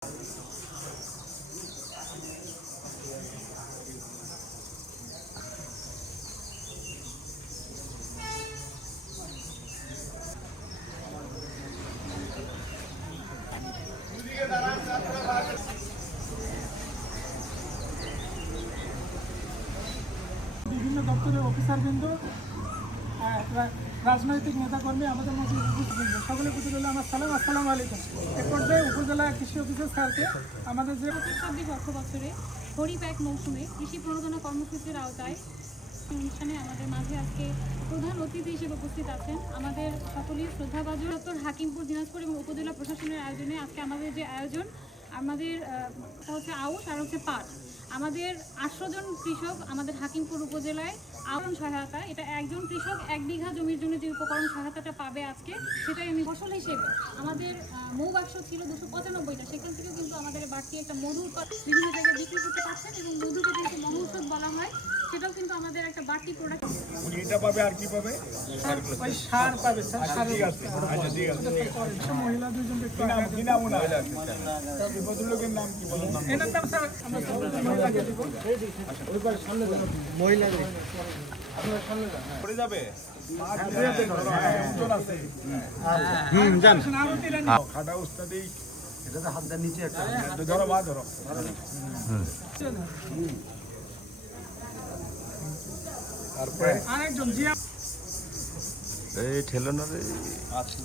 বিভিন্ন দপ্তরের অফিসারবৃন্দ, রাজনৈতিক নেতাকর্মী, আমাদের মধ্যে উপস্থিত সকলের প্রতি রইল আমার সালাম। আসসালামু আলাইকুম। এ পর্যায়ে উপজেলা কৃষি অফিসার স্যারকে আমাদের যে 25-26 অর্থ বছরে খরিফ এক মৌসুমে কৃষি প্রণোদনা কর্মসূচির আওতায় অনুষ্ঠানে আমাদের মাঝে আজকে প্রধান অতিথি হিসেবে উপস্থিত আছেন আমাদের সকলেই শ্রদ্ধাভাজন ডক্টর হাকিমপুর দিনাজপুর এবং উপজেলা প্রশাসনের আয়োজনে আজকে আমাদের যে আয়োজন আমাদের হচ্ছে আউশ আর হচ্ছে পাট। আমাদের 800 জন কৃষক আমাদের হাকিমপুর উপজেলায় আউশ সহায়তা, এটা একজন কৃষক 1 বিঘা জমির জন্য যে উপকরণ সহায়তাটা পাবে আজকে সেটাই আমি ফসল হিসেবে আমাদের মৌবাক্স ছিল 295টা, সেখান থেকে কিন্তু আমাদের বাড়তি একটা মধু বিভিন্ন জায়গায় বিক্রি করতে পারছেন এবং মধুকে কিন্তু মহৌষধ বলা হয়, সেটাও কিন্তু আমাদের একটা বাড়তি প্রোডাক্ট। এটা পাবে আর কি পাবে? ওই সার পাবে স্যার। সার ঠিক আছে, আচ্ছা ঠিক আছে। মহিলা দুজন ব্যক্তি কি নাম ওনার? এই ভদ্রলোকের নাম কি বলেন? এনার নাম স্যার আমরা মহিলাকে দিব। মহিলা আপনার সামনে পড়ে যাবে। খাটা উস্তাদি এটাতে হাত দেওয়ার নিচে একটা ধরো মা ধরো। তারপরে আরেকজন জিয়া এই ঠেলো না রে। আচ্ছা